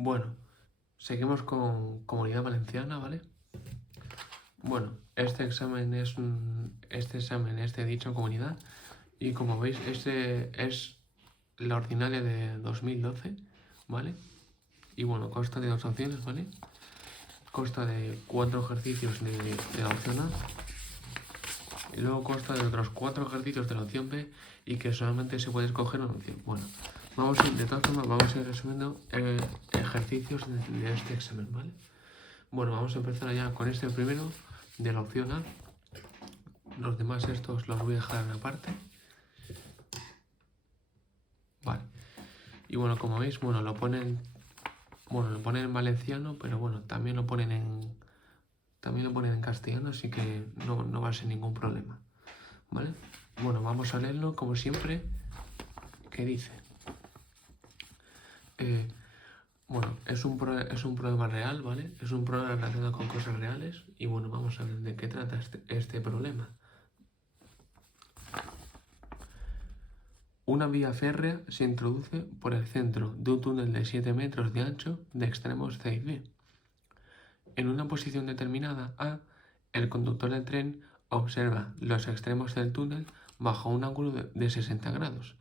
Bueno, seguimos con Comunidad Valenciana, ¿vale? Bueno, este examen es de dicha comunidad y como veis, este es la ordinaria de 2012, ¿vale? Y bueno, consta de dos opciones, ¿vale? Consta de 4 ejercicios de la opción A y luego consta de otros 4 ejercicios de la opción B y que solamente se puede escoger una opción. Bueno, de todas formas, vamos a ir resumiendo ejercicios de este examen, ¿vale? Bueno, vamos a empezar ya con este primero de la opción A. Los demás estos los voy a dejar en aparte. Vale. Y bueno, como veis, lo ponen en valenciano, pero bueno, también lo ponen en castellano, así que no va a ser ningún problema. ¿Vale? Bueno, vamos a leerlo como siempre. ¿Qué dice? Es un problema real, ¿vale? Es un problema relacionado con cosas reales. Y bueno, vamos a ver de qué trata este problema. Una vía férrea se introduce por el centro de un túnel de 7 metros de ancho de extremos C y B. En una posición determinada A, el conductor del tren observa los extremos del túnel bajo un ángulo de 60 grados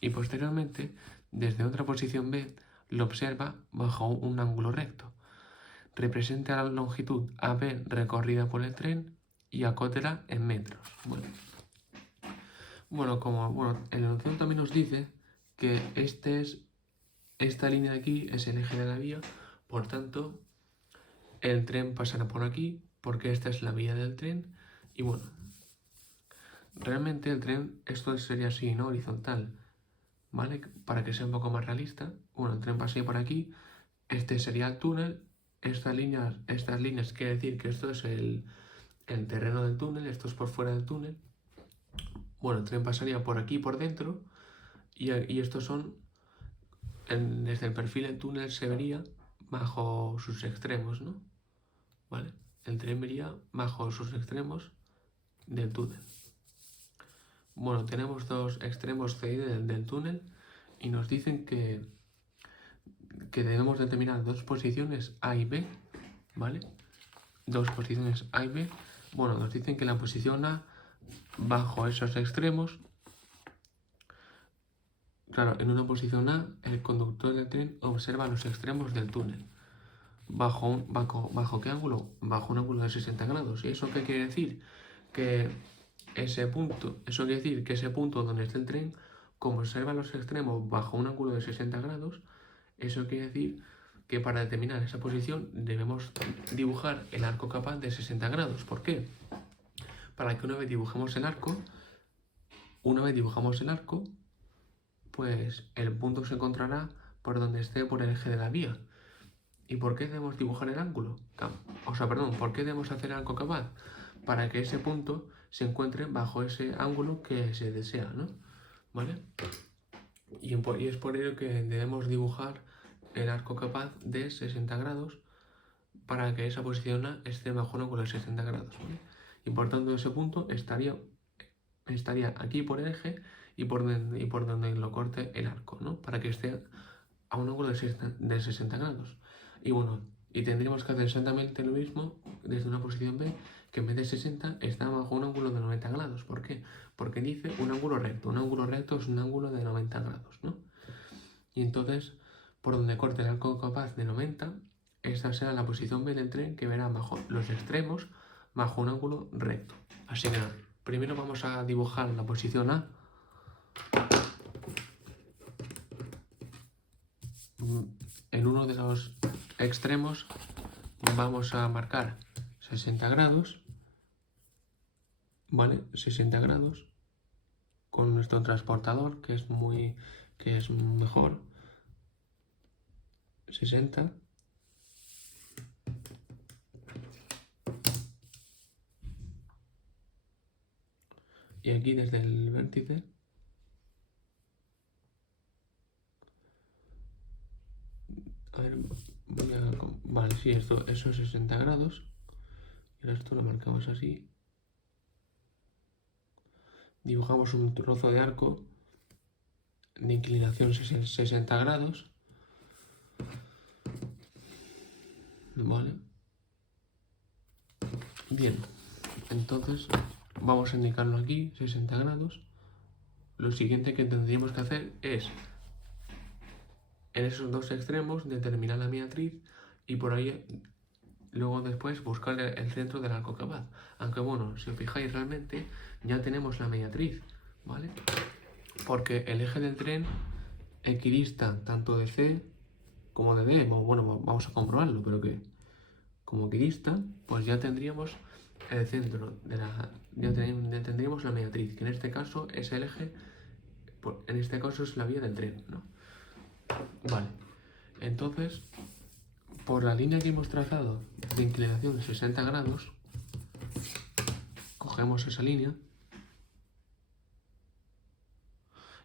y posteriormente, desde otra posición B, lo observa bajo un ángulo recto. Representa la longitud AB recorrida por el tren y acótela en metros. En la opción también nos dice que esta línea de aquí es el eje de la vía, por tanto, el tren pasará por aquí, porque esta es la vía del tren, y bueno, realmente el tren, esto sería así, ¿no? Horizontal, ¿vale? Para que sea un poco más realista, el tren pasaría por aquí, este sería el túnel, estas líneas quiere decir que esto es el terreno del túnel, esto es por fuera del túnel. Bueno, el tren pasaría por aquí, por dentro, y estos son, desde el perfil del túnel se vería bajo sus extremos, ¿no? ¿Vale? El tren vería bajo sus extremos del túnel. Bueno, tenemos dos extremos C y D del túnel y nos dicen que debemos determinar dos posiciones A y B, ¿vale? Dos posiciones A y B. Bueno, nos dicen que la posición A, bajo esos extremos, claro, en una posición A, el conductor del tren observa los extremos del túnel. ¿Bajo qué ángulo? Bajo un ángulo de 60 grados. ¿Y eso qué quiere decir? Ese punto donde está el tren, como observa los extremos bajo un ángulo de 60 grados, eso quiere decir que para determinar esa posición debemos dibujar el arco capaz de 60 grados. ¿Por qué? Para que una vez dibujamos el arco, pues el punto se encontrará por donde esté por el eje de la vía. ¿Y por qué debemos dibujar el ángulo? ¿Por qué debemos hacer el arco capaz? Para que ese punto se encuentre bajo ese ángulo que se desea, ¿no? ¿Vale? Y es por ello que debemos dibujar el arco capaz de 60 grados para que esa posición A esté bajo un ángulo de 60 grados, ¿vale? Y por tanto ese punto estaría aquí por el eje y por donde lo corte el arco, ¿no? Para que esté a un ángulo de 60 grados. Y tendríamos que hacer exactamente lo mismo desde una posición B, que en vez de 60 está bajo un ángulo de 90 grados. ¿Por qué? Porque dice un ángulo recto. Un ángulo recto es un ángulo de 90 grados, ¿no? Y entonces, por donde corte el arco capaz de 90, esta será la posición B del tren, que verá bajo los extremos bajo un ángulo recto. Así que nada, primero vamos a dibujar la posición A. En uno de los extremos vamos a marcar 60 grados, ¿vale? 60 grados con nuestro transportador, que es mejor. 60. Y aquí desde el vértice vale, sí, eso es 60 grados. Y esto lo marcamos así. Dibujamos un trozo de arco de inclinación 60 grados. ¿vale? Bien, entonces vamos a indicarlo aquí, 60 grados. Lo siguiente que tendríamos que hacer es, en esos dos extremos, determinar la mediatriz y por ahí, luego después, buscar el centro del arco capaz. Aunque bueno, si os fijáis realmente, ya tenemos la mediatriz, ¿vale? Porque el eje del tren equidista tanto de C como de D. Bueno, vamos a comprobarlo, pero que como equidista, pues ya tendríamos el centro de la... ya tendríamos la mediatriz, que en este caso es el eje, en este caso es la vía del tren, ¿no? Vale, entonces, por la línea que hemos trazado de inclinación de 60 grados, cogemos esa línea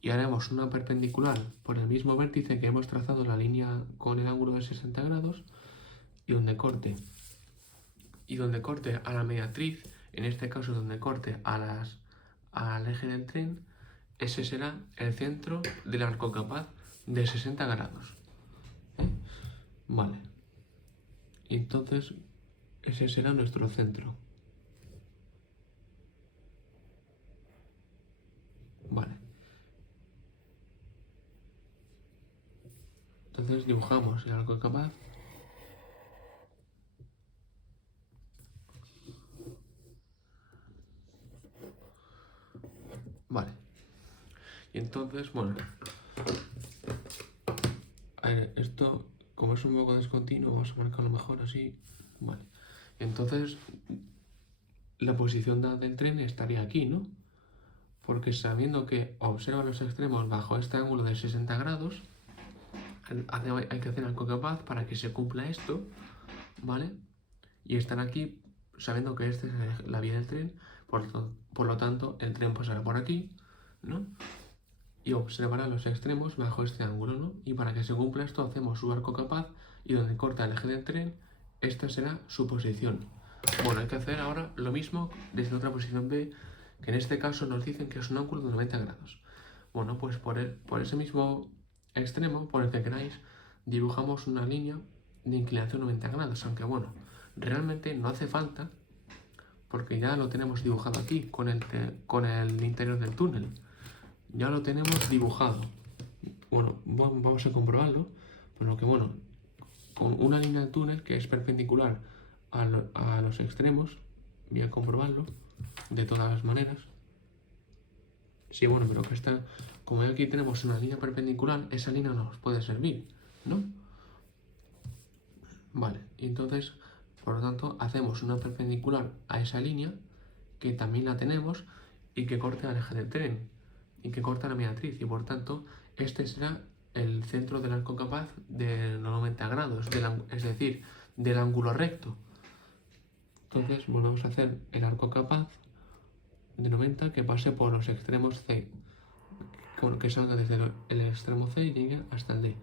y haremos una perpendicular por el mismo vértice que hemos trazado la línea con el ángulo de 60 grados y donde corte a la mediatriz, en este caso donde corte al eje del tren, ese será el centro del arco capaz de 60 grados. Vale, entonces ese será nuestro centro. Vale, entonces dibujamos el arco capaz. Vale, y entonces, bueno, a ver, esto, como es un poco descontinuo, vamos a marcarlo mejor así. Vale, entonces la posición del tren estaría aquí, ¿no? Porque sabiendo que observa los extremos bajo este ángulo de 60 grados, hay que hacer arco capaz para que se cumpla esto, ¿vale? Y están aquí sabiendo que esta es la vía del tren, por lo tanto el tren pasará por aquí, ¿no? Y observará los extremos bajo este ángulo, ¿no? Y para que se cumpla esto hacemos su arco capaz y donde corta el eje del tren, esta será su posición. Bueno, hay que hacer ahora lo mismo desde otra posición B, que en este caso nos dicen que es un ángulo de 90 grados. Bueno, pues por ese mismo extremo, por el que queráis, dibujamos una línea de inclinación 90 grados, aunque bueno, realmente no hace falta porque ya lo tenemos dibujado aquí con el interior del túnel. Ya lo tenemos dibujado. Bueno, vamos a comprobarlo, por lo que bueno, con una línea de túnel que es perpendicular a los extremos, voy a comprobarlo de todas las maneras. Sí, bueno, pero que está, como aquí tenemos una línea perpendicular, esa línea nos puede servir, ¿no? Vale, entonces, por lo tanto, hacemos una perpendicular a esa línea, que también la tenemos, y que corte al eje del tren, y que corta la mediatriz, y por tanto, este será el centro del arco capaz de 90 grados, es decir, del ángulo recto. Entonces, bueno, vamos a hacer el arco capaz de 90 que pase por los extremos C, que salga desde el extremo C y llegue hasta el D.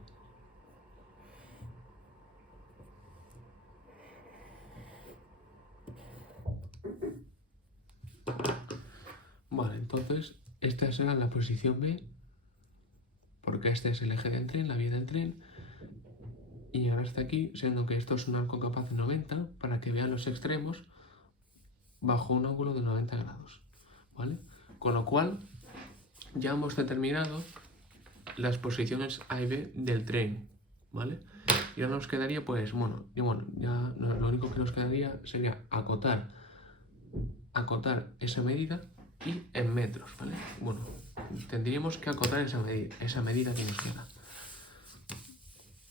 Vale, entonces esta será la posición B, porque este es el eje del tren, la vía del tren, y llegar hasta aquí, siendo que esto es un arco capaz de 90, para que vean los extremos bajo un ángulo de 90 grados, ¿vale? Con lo cual, ya hemos determinado las posiciones A y B del tren, ¿vale? Y ahora nos quedaría, pues, ya lo único que nos quedaría sería acotar esa medida y en metros, ¿vale? Bueno, tendríamos que acotar esa medida que nos queda.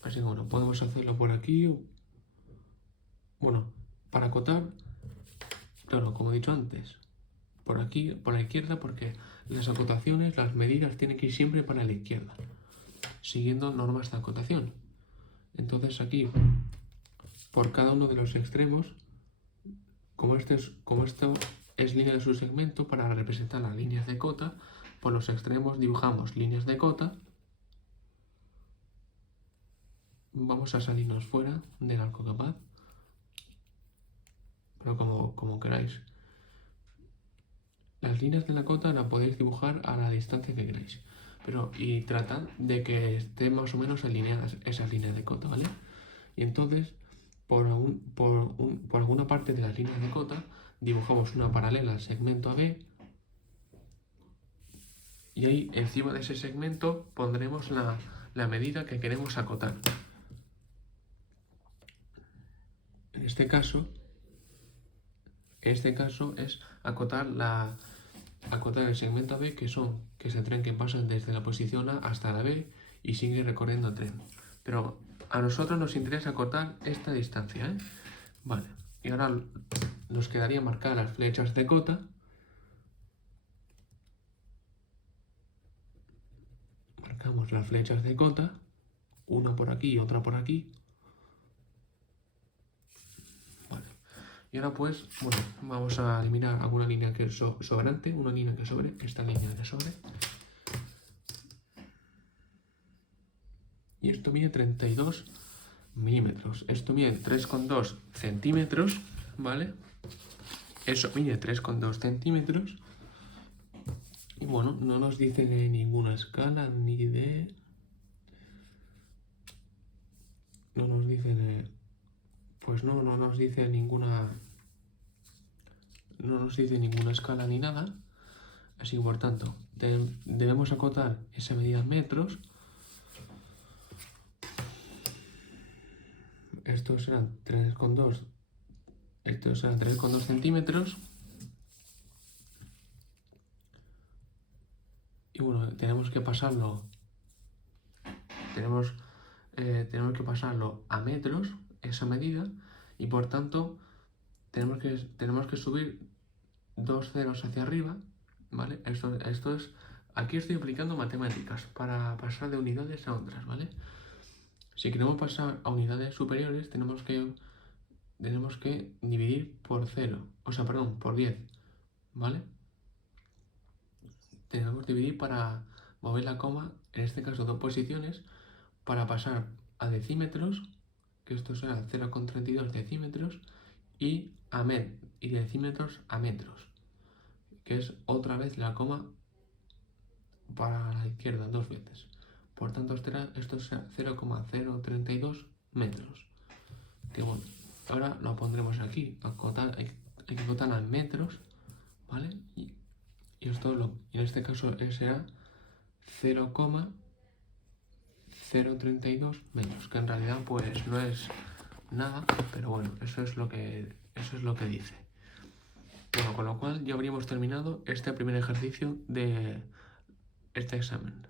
Así que bueno, podemos hacerlo por aquí. Bueno, para acotar, claro, como he dicho antes, por aquí, por la izquierda, porque las acotaciones, las medidas tienen que ir siempre para la izquierda, siguiendo normas de acotación. Entonces aquí, por cada uno de los extremos, como esto es línea de su segmento, para representar las líneas de cota, por los extremos dibujamos líneas de cota. Vamos a salirnos fuera del arco capaz, pero como queráis. Las líneas de la cota la podéis dibujar a la distancia que queráis, y tratad de que estén más o menos alineadas esas líneas de cota, ¿vale? Y entonces por alguna parte de las líneas de cota dibujamos una paralela al segmento AB y ahí encima de ese segmento pondremos la medida que queremos acotar. En este caso es acotar el segmento AB, que es el tren que pasa desde la posición A hasta la B y sigue recorriendo el tren. Pero a nosotros nos interesa acotar esta distancia, ¿eh? Vale, y ahora nos quedaría marcar las flechas de cota. Marcamos las flechas de cota, una por aquí y otra por aquí. Vale. Y ahora pues, bueno, vamos a eliminar alguna línea que es sobrante, una línea que sobre, esta línea de sobre. Y esto mide 32 milímetros. Esto mide 3,2 centímetros, ¿vale? Eso mide 3,2 centímetros. Y bueno, no nos dice de ninguna escala, ni de... No nos dice de... Pues no nos dice ninguna... No nos dice ninguna escala ni nada. Así que por tanto, debemos acotar esa medida en metros. Estos serán 3,2. Estos serán 3,2 centímetros. Y bueno, tenemos que pasarlo. Tenemos que pasarlo a metros, esa medida, y por tanto tenemos que subir 2 ceros hacia arriba, ¿vale? Esto es, aquí estoy aplicando matemáticas para pasar de unidades a otras, ¿vale? Si queremos pasar a unidades superiores, tenemos que dividir por 0, o sea, perdón, por 10, ¿vale? Tenemos que dividir para mover la coma, en este caso 2 posiciones, para pasar a decímetros, que esto será 0,32 decímetros, y de decímetros a metros, que es otra vez la coma para la izquierda 2 veces. Por tanto, esto será 0,032 metros. Que bueno, ahora lo pondremos aquí, hay que acotarla en metros, ¿vale? Y esto en este caso será 0,032 metros, que en realidad pues no es nada, pero bueno, eso es lo que dice. Bueno, con lo cual ya habríamos terminado este primer ejercicio de este examen.